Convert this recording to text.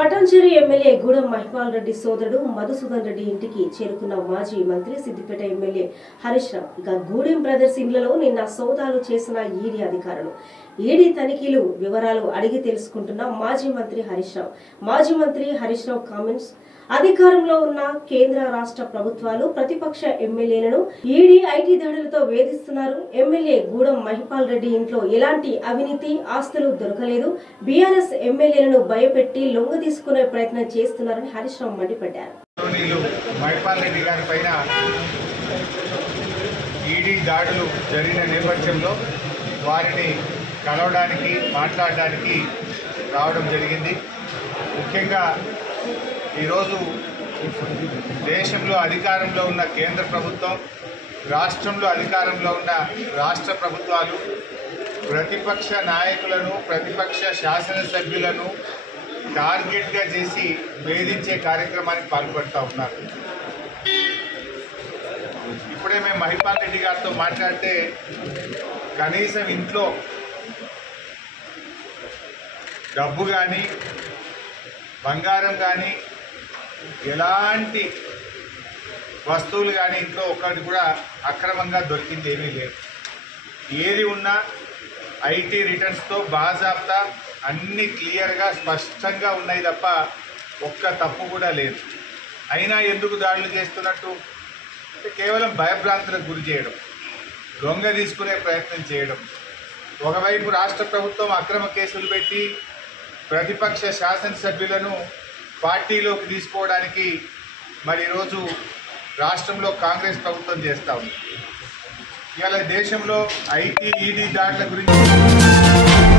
Patancheru MLA Gudem Mahipal Reddy సోదరుడు మధుసూదన్ రెడ్డి ఇంటికి చేరుకున్న మాజీ మంత్రి సిద్దిపేట ఎమ్మెల్యే హరీష్ రావు ఇక గూడెం బ్రదర్స్ ఇళ్లలో నిన్న సోదాలు చేసిన ఈడీ అధికారులు ఈడీ తనిఖీలు వివరాలు అడిగి తెలుసుకుంటున్న మాజీ మంత్రి హరీష్ రావు కామెంట్స్ అధికారంలో ఉన్న కేంద్ర రాష్ట్ర ప్రభుత్వాలు ప్రతిపక్ష ఎమ్మెల్యేలను ఈడీ ఐటీ దాడులతో వేధిస్తున్నారు. ఎమ్మెల్యే గూడెం మహిపాల్ రెడ్డి ఇంట్లో ఎలాంటి అవినీతి ఆస్తులు దొరకలేదు. బీఆర్ఎస్ ఎమ్మెల్యేలను భయపెట్టి లొంగ తీసుకునే ప్రయత్నం చేస్తున్నారని హరీష్ రావు మండిపడ్డారు. మహిపాల్ రెడ్డి గారి పైన ఈడీ దాడులు జరిగిన నేపథ్యంలో వారిని కలవడానికి మాట్లాడడానికి రావడం జరిగింది. ముఖ్యంగా ఈరోజు దేశంలో అధికారంలో ఉన్న కేంద్ర ప్రభుత్వం, రాష్ట్రంలో అధికారంలో ఉన్న రాష్ట్ర ప్రభుత్వాలు ప్రతిపక్ష నాయకులను, ప్రతిపక్ష శాసనసభ్యులను టార్గెట్గా చేసి వేధించే కార్యక్రమానికి పాల్పడుతూ ఉన్నారు. ఇప్పుడే మేము మహిపాల్ రెడ్డి గారితో మాట్లాడితే కనీసం ఇంట్లో డబ్బు కానీ బంగారం కానీ ఎలాంటి వస్తువులు కానీ ఇంట్లో ఒక్కటి కూడా అక్రమంగా దొరికింది ఏమీ లేదు. ఏది ఉన్నా ఐటీ రిటర్న్స్తో బాజాబ్తా అన్నీ క్లియర్గా స్పష్టంగా ఉన్నాయి తప్ప ఒక్క తప్పు కూడా లేదు. అయినా ఎందుకు దాడులు చేస్తున్నట్టు కేవలం భయభ్రాంతులకు గురి చేయడం, దొంగ తీసుకునే ప్రయత్నం చేయడం. ఒకవైపు రాష్ట్ర ప్రభుత్వం అక్రమ కేసులు పెట్టి ప్రతిపక్ష శాసనసభ్యులను పార్టీలోకి తీసుకోవడానికి మరి ఈరోజు రాష్ట్రంలో కాంగ్రెస్ ప్రభుత్వం చేస్తూ ఉంది. ఇవాళ దేశంలో ఐటీ ఈడీ దాడుల గురించి